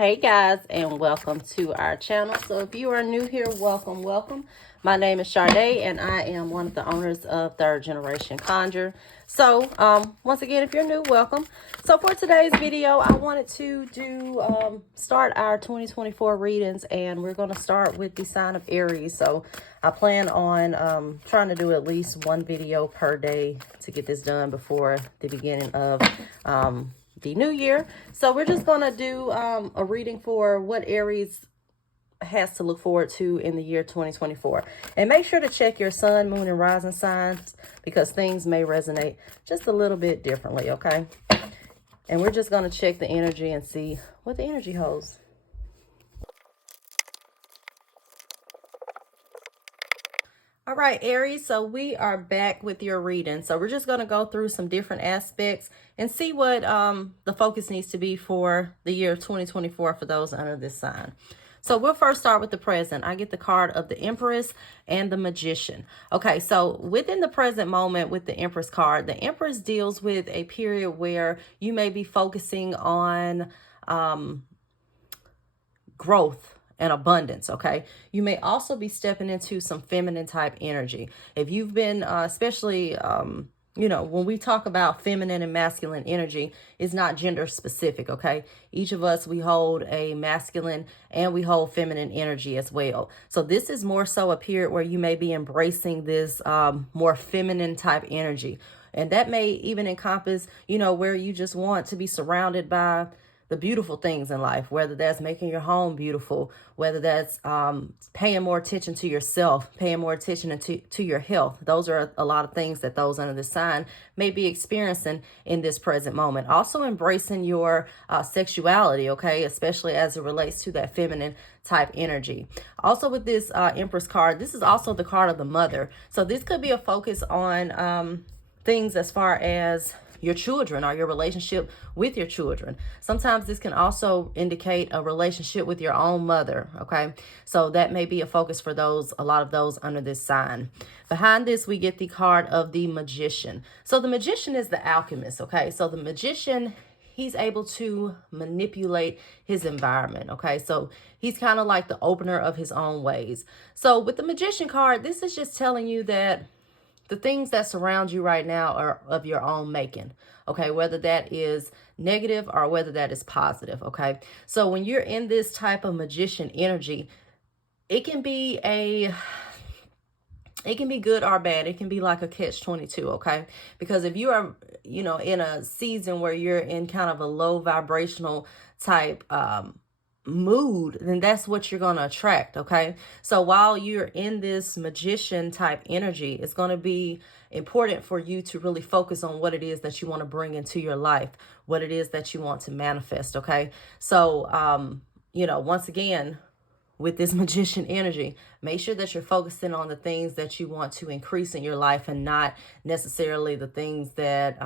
Hey guys, and welcome to our channel. So if you are new here, welcome. My name is Sade, and I am one of the owners of Third Generation Conjure. So once again, if you're new, welcome. So for today's video, I wanted to start our 2024 readings, and we're going to start with the sign of Aries. So I plan on trying to do at least one video per day to get this done before the beginning of the new year. So we're just gonna do a reading for what Aries has to look forward to in the year 2024, and make sure to check your sun, moon, and rising signs, because things may resonate just a little bit differently. Okay, and we're just gonna check the energy and see what the energy holds. All right, Aries, so we are back with your reading. So we're just going to go through some different aspects and see what the focus needs to be for the year 2024 for those under this sign. So we'll first start with the present. I get the card of the Empress and the Magician. Okay, so within the present moment with the Empress card, the Empress deals with a period where you may be focusing on growth and abundance. Okay, you may also be stepping into some feminine type energy. If you've been especially when we talk about feminine and masculine energy, it's not gender specific. Okay, each of us, we hold a masculine and we hold feminine energy as well. So this is more so a period where you may be embracing this more feminine type energy, and that may even encompass where you just want to be surrounded by the beautiful things in life, whether that's making your home beautiful, whether that's paying more attention to yourself, paying more attention to your health. Those are a lot of things that those under the sign may be experiencing in this present moment. Also embracing your sexuality, okay, especially as it relates to that feminine type energy. Also with this Empress card, this is also the card of the mother. So this could be a focus on things as far as your children or your relationship with your children. Sometimes this can also indicate a relationship with your own mother. Okay, so that may be a focus for a lot of those under this sign. Behind this, we get the card of the Magician. So the Magician is the alchemist. Okay, so the Magician, he's able to manipulate his environment. Okay, so he's kind of like the opener of his own ways. So with the Magician card, this is just telling you that the things that surround you right now are of your own making, okay? Whether that is negative or whether that is positive, okay? So when you're in this type of Magician energy, it can be good or bad. It can be like a catch-22, okay? Because if you are, in a season where you're in kind of a low vibrational type mood, then that's what you're going to attract. Okay, so while you're in this Magician type energy, it's going to be important for you to really focus on what it is that you want to bring into your life, what it is that you want to manifest. Okay, so once again, with this Magician energy, make sure that you're focusing on the things that you want to increase in your life, and not necessarily the things that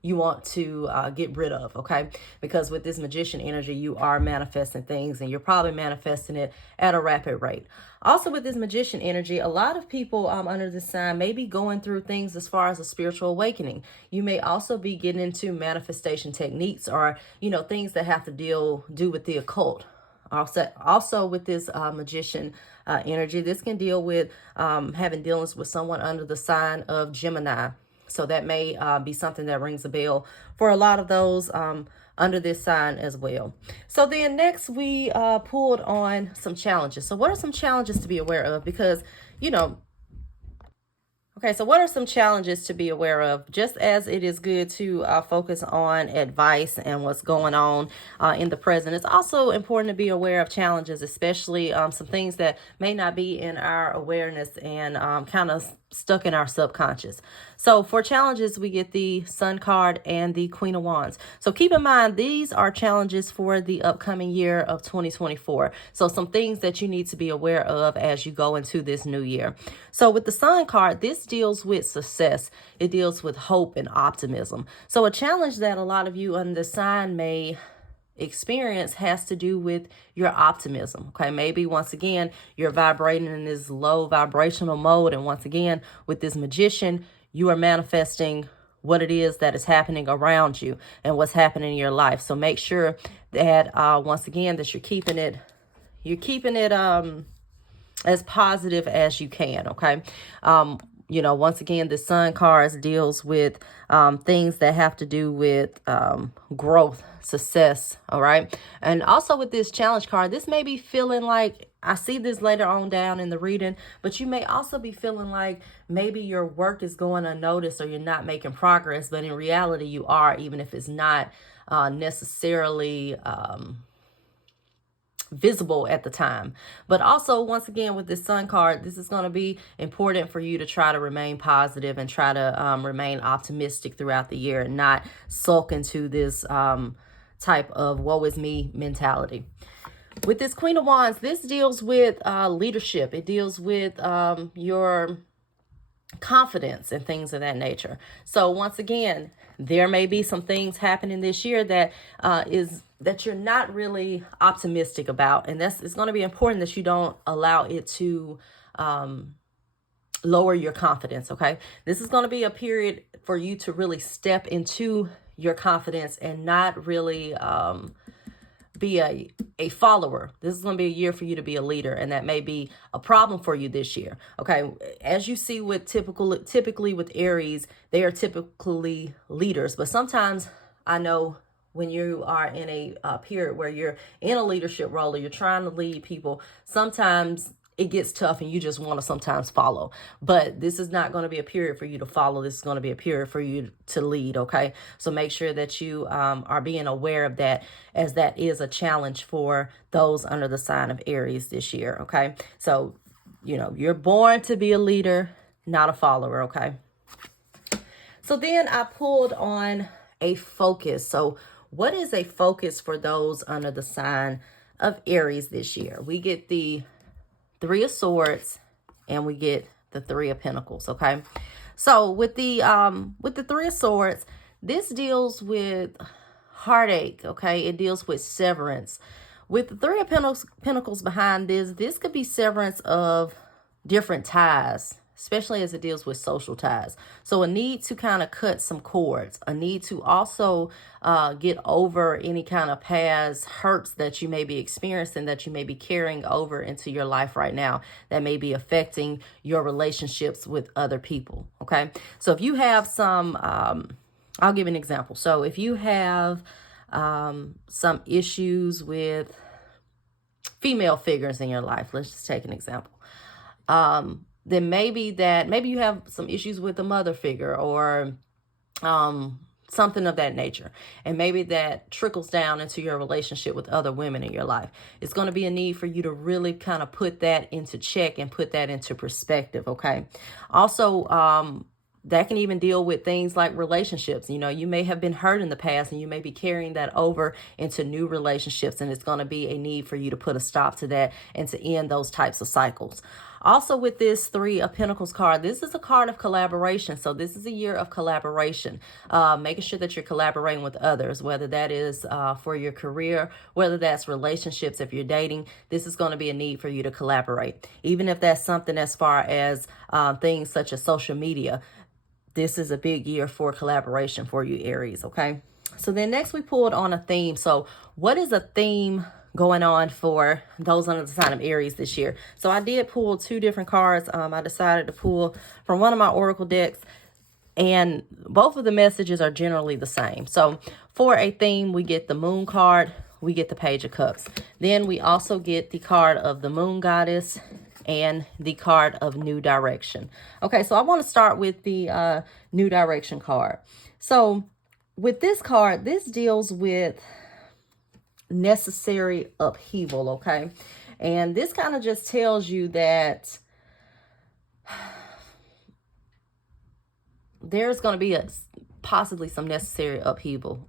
you want to get rid of. Okay, because with this Magician energy, you are manifesting things, and you're probably manifesting it at a rapid rate. Also with this Magician energy, a lot of people under this sign may be going through things as far as a spiritual awakening. You may also be getting into manifestation techniques, or things that have to do with the occult. Also with this Magician energy, this can deal with having dealings with someone under the sign of Gemini. So that may be something that rings a bell for a lot of those under this sign as well. So then next we pulled on some challenges. So what are some challenges to be aware of? Because, okay, so what are some challenges to be aware of? Just as it is good to focus on advice and what's going on in the present, it's also important to be aware of challenges, especially some things that may not be in our awareness and kind of stuck in our subconscious. So for challenges, we get the Sun card and the Queen of Wands. So keep in mind, these are challenges for the upcoming year of 2024. So some things that you need to be aware of as you go into this new year. So with the Sun card, this deals with success. It deals with hope and optimism. So a challenge that a lot of you under the sign may experience has to do with your optimism. Okay, maybe once again you're vibrating in this low vibrational mode, and once again with this Magician, you are manifesting what it is that is happening around you and what's happening in your life. So make sure that once again, that you're keeping it as positive as you can. Okay. Once again, the Sun cards deals with things that have to do with growth, success. All right. And also with this challenge card, this may be feeling like, I see this later on down in the reading, but you may also be feeling like maybe your work is going unnoticed or you're not making progress, but in reality you are, even if it's not necessarily visible at the time. But also, once again, with this Sun card, this is going to be important for you to try to remain positive and try to remain optimistic throughout the year and not sulk into this type of woe is me mentality. With this Queen of Wands, this deals with leadership. It deals with your confidence and things of that nature. So once again, there may be some things happening this year that that you're not really optimistic about, and it's going to be important that you don't allow it to lower your confidence. Okay, this is going to be a period for you to really step into your confidence and not really be a follower. This is going to be a year for you to be a leader, and that may be a problem for you this year. Okay, as you see with typically with Aries, they are typically leaders, but sometimes I know when you are in a period where you're in a leadership role or you're trying to lead people, sometimes it gets tough and you just want to sometimes follow. But this is not going to be a period for you to follow. This is going to be a period for you to lead, okay? So make sure that you are being aware of that, as that is a challenge for those under the sign of Aries this year, okay? So, you're born to be a leader, not a follower, okay? So then I pulled on a focus. So what is a focus for those under the sign of Aries this year? We get the Three of Swords and we get the Three of Pentacles, okay? So with the Three of Swords, this deals with heartache, okay? It deals with severance. With the Three of Pentacles behind this could be severance of different ties, especially as it deals with social ties. So a need to kind of cut some cords, a need to also get over any kind of past hurts that you may be experiencing, that you may be carrying over into your life right now, that may be affecting your relationships with other people, okay? So if you have some, I'll give an example. So if you have some issues with female figures in your life, let's just take an example. Then maybe you have some issues with a mother figure or something of that nature. And maybe that trickles down into your relationship with other women in your life. It's going to be a need for you to really kind of put that into check and put that into perspective, okay? Also, that can even deal with things like relationships. You may have been hurt in the past and you may be carrying that over into new relationships, and it's going to be a need for you to put a stop to that and to end those types of cycles. Also with this Three of Pentacles card, this is a card of collaboration. So this is a year of collaboration, making sure that you're collaborating with others, whether that is for your career, whether that's relationships, if you're dating. This is going to be a need for you to collaborate. Even if that's something as far as things such as social media, this is a big year for collaboration for you, Aries, okay? So then next we pulled on a theme. So what is a theme going on for those under the sign of Aries this year? So I did pull two different cards. I decided to pull from one of my oracle decks, and both of the messages are generally the same. So for a theme, we get the Moon card, we get the Page of Cups. Then we also get the card of the Moon Goddess and the card of New Direction. Okay, so I want to start with the New Direction card. So with this card, this deals with necessary upheaval, okay? And this kind of just tells you that there's going to be possibly some necessary upheaval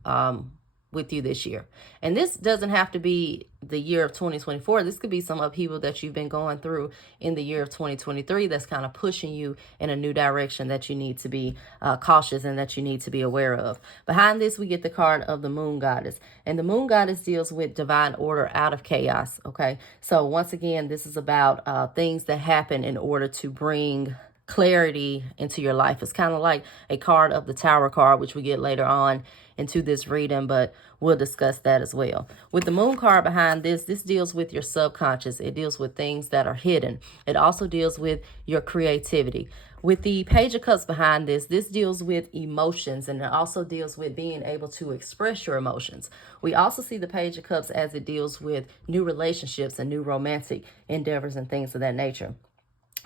with you this year. And this doesn't have to be the year of 2024. This could be some upheaval that you've been going through in the year of 2023 that's kind of pushing you in a new direction that you need to be cautious and that you need to be aware of. Behind this, we get the card of the Moon Goddess. And the Moon Goddess deals with divine order out of chaos, okay? So once again, this is about things that happen in order to bring clarity into your life. It's kind of like a card of the Tower card, which we get later on into this reading, but we'll discuss that as well. With the moon card behind this, this deals with your subconscious. It deals with things that are hidden. It also deals with your creativity. With the Page of Cups behind this, this deals with emotions, and it also deals with being able to express your emotions. We also see the Page of Cups as it deals with new relationships and new romantic endeavors and things of that nature.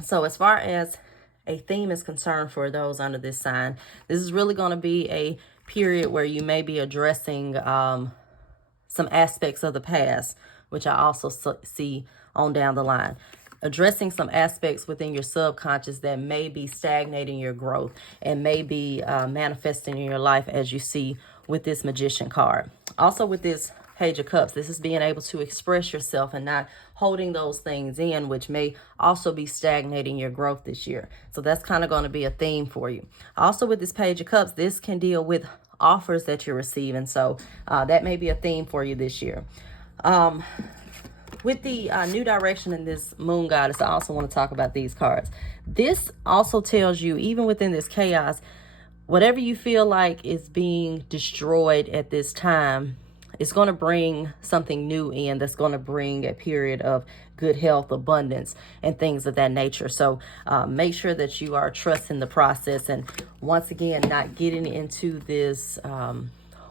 So as far as a theme is concerned for those under this sign, this is really going to be a period where you may be addressing some aspects of the past, which I also see on down the line. Addressing some aspects within your subconscious that may be stagnating your growth and may be manifesting in your life, as you see with this Magician card. Also with this Page of Cups, this is being able to express yourself and not holding those things in, which may also be stagnating your growth this year. So that's kind of going to be a theme for you. Also with this Page of Cups, this can deal with offers that you're receiving. So that may be a theme for you this year. With the new direction in this Moon Goddess, I also want to talk about these cards. This also tells you, even within this chaos, whatever you feel like is being destroyed at this time, it's going to bring something new in that's going to bring a period of good health, abundance, and things of that nature. So make sure that you are trusting the process, and once again, not getting into this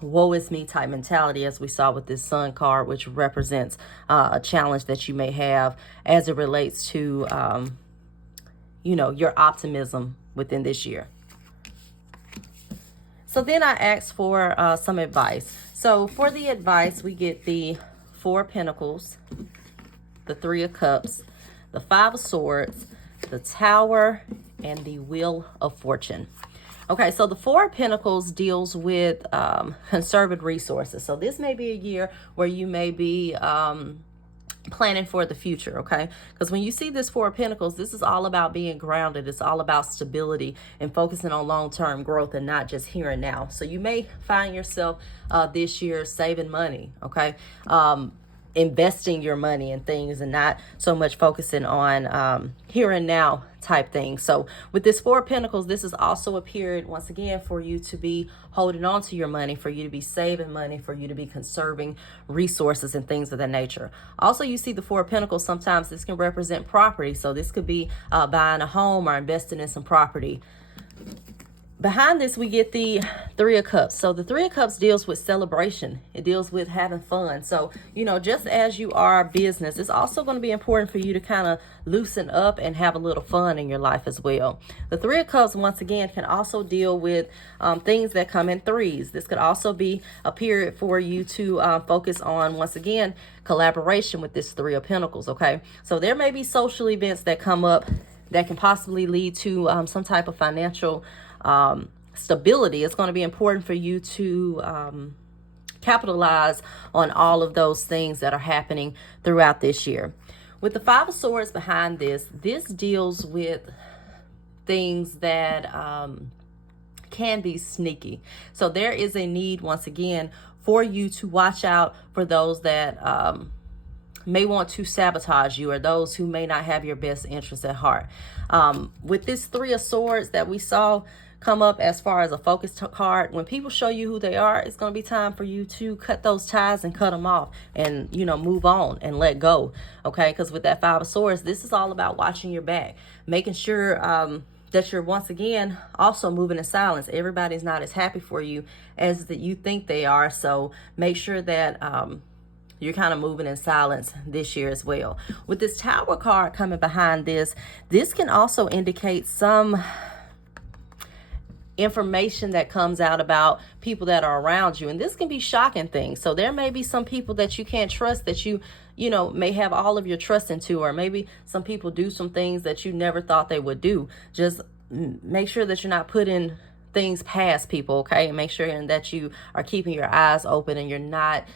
woe is me type mentality, as we saw with this Sun card, which represents a challenge that you may have as it relates to, your optimism within this year. So then I asked for some advice. So for the advice, we get the Four of Pentacles, the Three of Cups, the Five of Swords, the Tower, and the Wheel of Fortune. Okay, so the Four of Pentacles deals with conserved resources. So this may be a year where you may be planning for the future, okay? Because when you see this Four of Pentacles, this is all about being grounded. It's all about stability and focusing on long-term growth and not just here and now. So you may find yourself this year saving money, okay? Investing your money in things and not so much focusing on here and now type things. So with this Four of Pentacles, this is also a period, once again, for you to be holding on to your money, for you to be saving money, for you to be conserving resources and things of that nature. Also, you see the Four of Pentacles, sometimes this can represent property. So this could be buying a home or investing in some property. Behind this, we get the Three of Cups. So the Three of Cups deals with celebration. It deals with having fun. So, just as you are business, it's also going to be important for you to kind of loosen up and have a little fun in your life as well. The Three of Cups, once again, can also deal with things that come in threes. This could also be a period for you to focus on, once again, collaboration with this Three of Pentacles, okay? So there may be social events that come up that can possibly lead to some type of financial stability. It's going to be important for you to capitalize on all of those things that are happening throughout this year. With the Five of Swords behind this, this deals with things that can be sneaky. So there is a need, once again, for you to watch out for those that may want to sabotage you, or those who may not have your best interests at heart. With this Three of Swords that we saw come up as far as a focus card, when people show you who they are, it's going to be time for you to cut those ties and cut them off and, move on and let go. Okay, because with that Five of Swords, this is all about watching your back, making sure that you're, once again, also moving in silence. Everybody's not as happy for you as that you think they are. So make sure that you're kind of moving in silence this year as well. With this Tower card coming behind this, this can also indicate some information that comes out about people that are around you, and this can be shocking things. So there may be some people that you can't trust, that you may have all of your trust into, or maybe some people do some things that you never thought they would do. Just make sure that you're not putting things past people, okay? And make sure that you are keeping your eyes open and you're not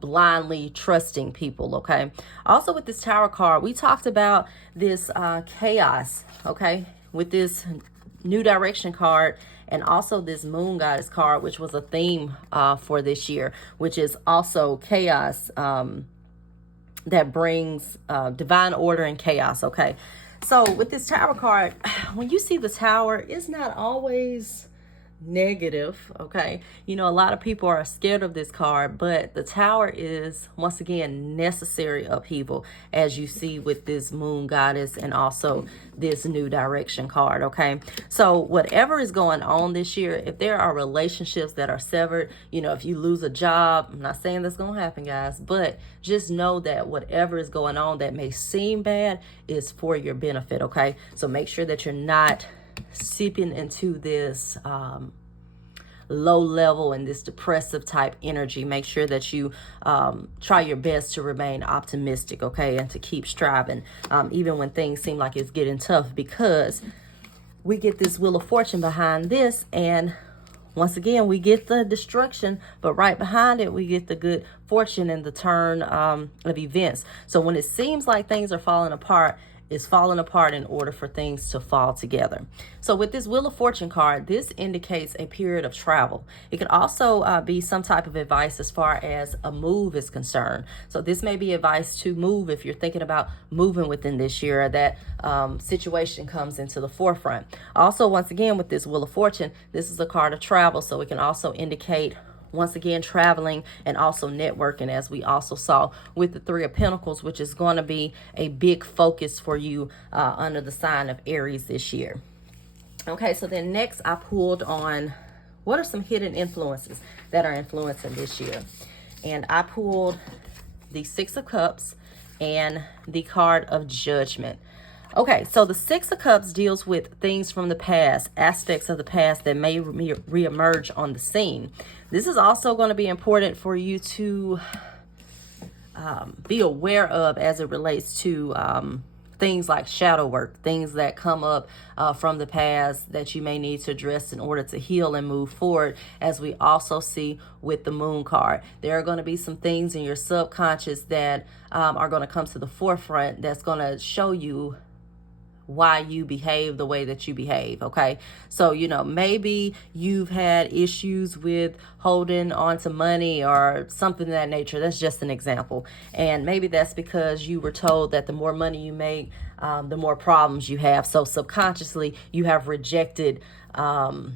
blindly trusting people, okay? Also with this Tower card, we talked about this chaos, okay? With this New Direction card, and also this Moon Goddess card, which was a theme for this year, which is also chaos that brings divine order and chaos, okay? So with this Tower card, when you see the Tower, it's not always negative, okay? You know, a lot of people are scared of this card, but the Tower is, once again, necessary upheaval, as you see with this Moon Goddess and also this New Direction card, okay? So whatever is going on this year, if there are relationships that are severed, you know, if you lose a job, I'm not saying that's gonna happen, guys, but just know that whatever is going on that may seem bad is for your benefit, okay? So make sure that you're not seeping into this low level and this depressive type energy. Make sure that you try your best to remain optimistic, okay, and to keep striving even when things seem like it's getting tough, because we get this Wheel of Fortune behind this, and once again we get the destruction, but right behind it we get the good fortune and the turn of events. So when it seems like things are falling apart, is falling apart in order for things to fall together. So with this Wheel of Fortune card, this indicates a period of travel. It could also be some type of advice as far as a move is concerned. So this may be advice to move if you're thinking about moving within this year, that situation comes into the forefront. Also, once again, with this Wheel of Fortune, this is a card of travel, so it can also indicate, once again, traveling and also networking, as we also saw with the Three of Pentacles, which is going to be a big focus for you under the sign of Aries this year. Okay, so then next I pulled on what are some hidden influences that are influencing this year. And I pulled the Six of Cups and the card of Judgment. Okay, so the Six of Cups deals with things from the past, aspects of the past that may reemerge on the scene. This is also going to be important for you to be aware of as it relates to things like shadow work, things that come up from the past that you may need to address in order to heal and move forward, as we also see with the Moon card. There are going to be some things in your subconscious that are going to come to the forefront that's going to show you why you behave the way that you behave, okay? So, you know, maybe you've had issues with holding on to money or something of that nature. That's just an example. And maybe that's because you were told that the more money you make, the more problems you have. So subconsciously, you have rejected the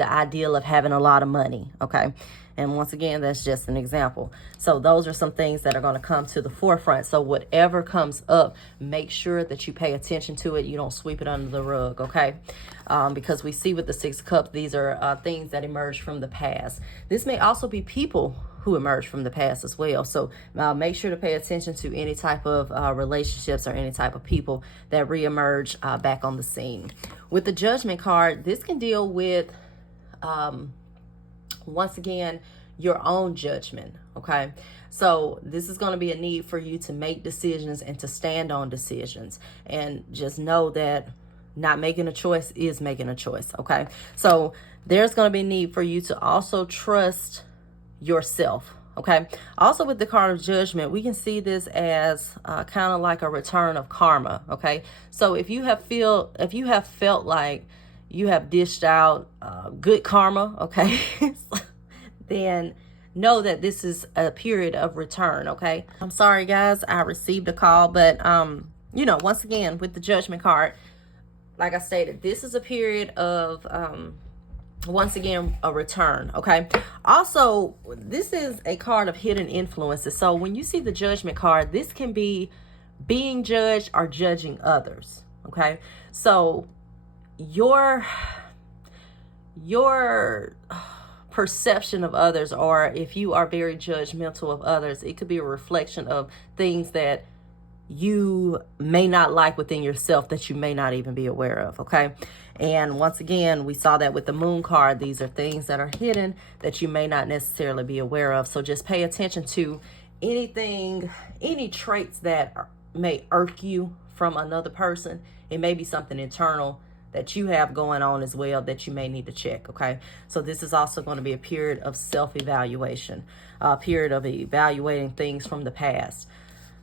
ideal of having a lot of money, okay? And once again, that's just an example. So those are some things that are going to come to the forefront. So whatever comes up, make sure that you pay attention to it. You don't sweep it under the rug, okay? Because we see with the Six of Cups, these are things that emerge from the past. This may also be people who emerge from the past as well. So make sure to pay attention to any type of relationships or any type of people that reemerge back on the scene. With the Judgment card, this can deal with once again, your own judgment, okay? So this is going to be a need for you to make decisions and to stand on decisions, and just know that not making a choice is making a choice, okay? So there's going to be a need for you to also trust yourself, okay? Also with the card of Judgment, we can see this as kind of like a return of karma, okay? So if you have felt like you have dished out good karma, okay, then know that this is a period of return, okay? I'm sorry, guys, I received a call, but, you know, once again, with the Judgment card, like I stated, this is a period of, once again, a return, okay? Also, this is a card of hidden influences. So when you see the Judgment card, this can be being judged or judging others, okay? So your perception of others, or if you are very judgmental of others, it could be a reflection of things that you may not like within yourself that you may not even be aware of, okay? And once again, we saw that with the Moon card. These are things that are hidden that you may not necessarily be aware of. So just pay attention to anything, any traits that may irk you from another person. It may be something internal that you have going on as well that you may need to check, okay? So this is also going to be a period of self-evaluation, a period of evaluating things from the past.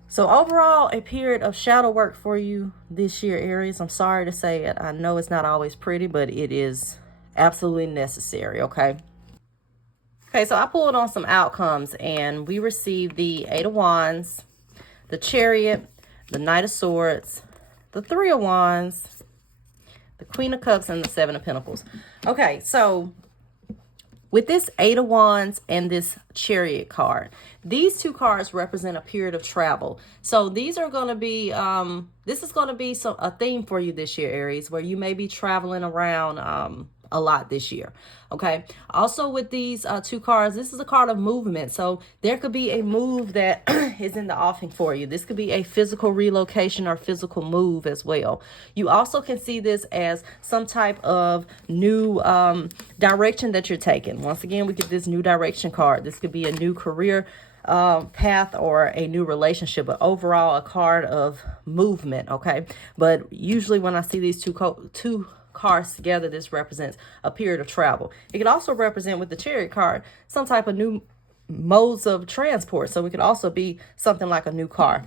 So overall, a period of shadow work for you this year, Aries. I'm sorry to say it. I know it's not always pretty, but it is absolutely necessary, okay? Okay, so I pulled on some outcomes, and we received the Eight of Wands, the Chariot, the Knight of Swords, the Three of Wands, the the Queen of Cups and the Seven of Pentacles. Okay, so with this Eight of Wands and this Chariot card, these two cards represent a period of travel. So these are going to be, this is going to be a theme for you this year, Aries, where you may be traveling around a lot this year. Okay. Also with these two cards, this is a card of movement. So there could be a move that is in the offing for you. This could be a physical relocation or physical move as well. You also can see this as some type of new direction that you're taking. Once again, we get this new direction card. This could be a new career path or a new relationship, but overall a card of movement. Okay. But usually when I see these two cards together, this represents a period of travel. It could also represent, with the Chariot card, some type of new modes of transport. So it could also be something like a new car.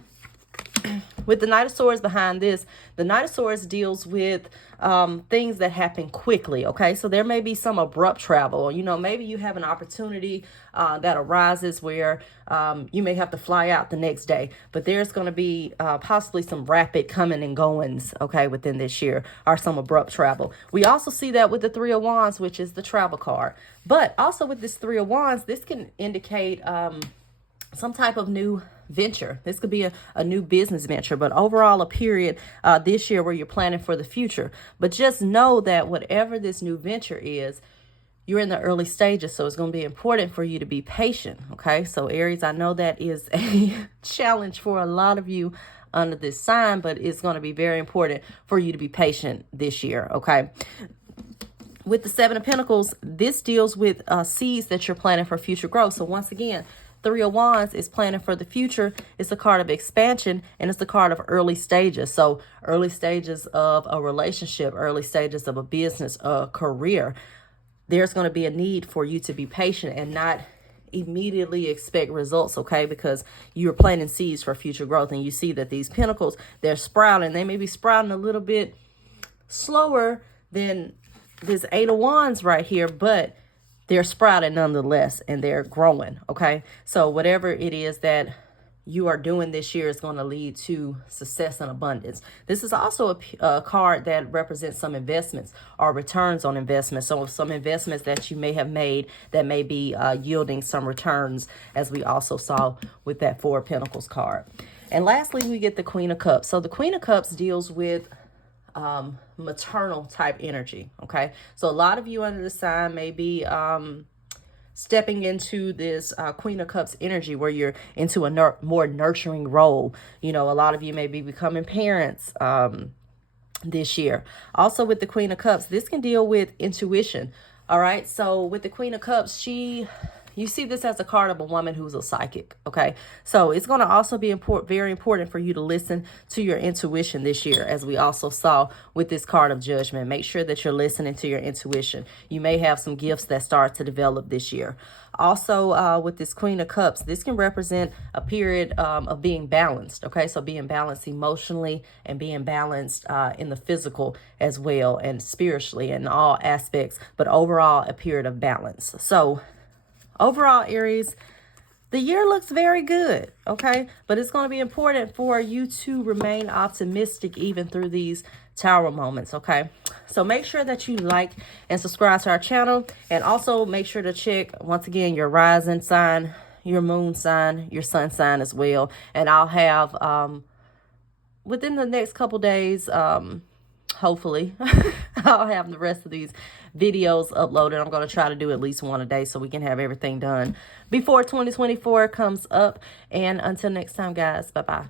With the Knight of Swords behind this, the Knight of Swords deals with things that happen quickly, okay? So there may be some abrupt travel. You know, maybe you have an opportunity that arises where you may have to fly out the next day. But there's going to be possibly some rapid coming and goings, okay, within this year, or some abrupt travel. We also see that with the Three of Wands, which is the travel card. But also with this Three of Wands, this can indicate some type of new venture. This could be a new business venture, but overall a period this year where you're planning for the future. But just know that whatever this new venture is, you're in the early stages, so it's going to be important for you to be patient, okay? So Aries, I know that is a challenge for a lot of you under this sign, but it's going to be very important for you to be patient this year, okay? With the Seven of Pentacles, this deals with seeds that you're planting for future growth. So once again, Three of Wands is planning for the future. It's a card of expansion, and it's the card of early stages. So early stages of a relationship, early stages of a business, a career. There's going to be a need for you to be patient and not immediately expect results, okay? Because you're planting seeds for future growth, and you see that these pentacles, they're sprouting. They may be sprouting a little bit slower than this Eight of Wands right here, but they're sprouting nonetheless, and they're growing, okay? So whatever it is that you are doing this year is going to lead to success and abundance. This is also a card that represents some investments or returns on investments. So some investments that you may have made that may be yielding some returns, as we also saw with that Four of Pentacles card. And lastly, we get the Queen of Cups. So the Queen of Cups deals with maternal type energy, okay? So a lot of you under the sign may be stepping into this Queen of Cups energy where you're into a more nurturing role. You know, a lot of you may be becoming parents this year. Also with the Queen of Cups, this can deal with intuition, all right? So with the Queen of Cups, you see this as a card of a woman who's a psychic, okay? So it's going to also be very important for you to listen to your intuition this year, as we also saw with this card of Judgment. Make sure that you're listening to your intuition. You may have some gifts that start to develop this year. Also, with this Queen of Cups, this can represent a period of being balanced, okay? So being balanced emotionally and being balanced in the physical as well, and spiritually in all aspects, but overall a period of balance. So overall, Aries, the year looks very good, okay? But it's going to be important for you to remain optimistic even through these tower moments, okay? So make sure that you like and subscribe to our channel. And also make sure to check, once again, your rising sign, your moon sign, your sun sign as well. And I'll have, within the next couple days, hopefully, I'll have the rest of these videos uploaded. I'm going to try to do at least one a day so we can have everything done before 2024 comes up. And until next time, guys, bye-bye.